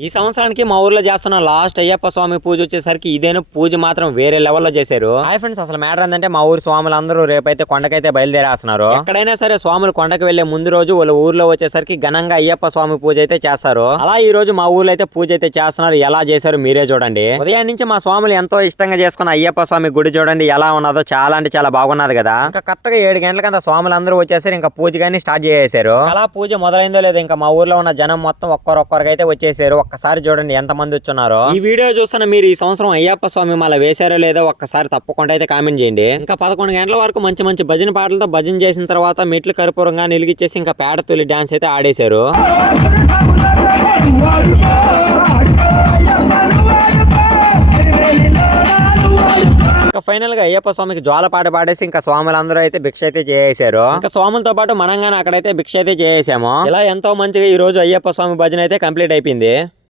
ఈ సంవత్సరానికి మా ఊర్లో చేస్తున్న లాస్ట్ అయ్యప్ప స్వామి పూజ వచ్చేసరికి ఇదేనా పూజ మాత్రం వేరే లెవెల్లో చేశారు. హాయ్ ఫ్రెండ్స్, అసలు మ్యాటర్ ఏంటంటే మా ఊరు స్వాములు అందరూ రేపైతే కొండకైతే బయలుదేరేస్తున్నారు. ఎక్కడైనా సరే స్వాములు కొండకు వెళ్లే ముందు రోజు వాళ్ళ ఊర్లో వచ్చేసరికి ఘనంగా అయ్యప్ప స్వామి పూజ అయితే చేస్తారు. అలా ఈ రోజు మా ఊర్లో అయితే పూజ అయితే చేస్తున్నారు. ఎలా చేశారు మీరే చూడండి. ఉదయం నుంచి మా స్వాములు ఎంతో ఇష్టంగా చేసుకున్న అయ్యప్ప స్వామి గుడి చూడండి ఎలా ఉన్నదో. చాలా అంటే చాలా బాగున్నది కదా. ఇంకా కరెక్ట్ గా 7 గంటలకంతా స్వాములు అందరూ వచ్చేసారు. ఇంకా పూజ కానీ స్టార్ట్ చేసేసారు. అలా పూజ మొదలైందో లేదో ఇంకా మా ఊర్లో ఉన్న జనం మొత్తం ఒక్కరొక్కరికైతే వచ్చేసారు. ఒక్కసారి చూడండి ఎంత మంది వచ్చున్నారో. ఈ వీడియో చూస్తున్న మీరు ఈ సంవత్సరం అయ్యప్ప స్వామి మాల వేశారో లేదో ఒక్కసారి తప్పకుండా అయితే కామెంట్ చేయండి. ఇంకా 11 గంటల వరకు మంచి మంచి భజన పాటలతో భజన చేసిన తర్వాత మెట్లు కర్పూరంగా నిలిగిచ్చేసి ఇంకా పేడ తొలి డాన్స్ అయితే ఆడేశారు. ఇంకా ఫైనల్ గా అయ్యప్ప స్వామికి జ్వాల పాట పాడేసి ఇంకా స్వాములందరూ అయితే భిక్ష అయితే చేసేశారు. ఇంకా స్వాములతో పాటు మనంగానే అక్కడైతే భిక్ష అయితే చేసాము. ఇలా ఎంతో మంచిగా ఈ రోజు అయ్యప్ప స్వామి భజన అయితే కంప్లీట్ అయిపోయింది.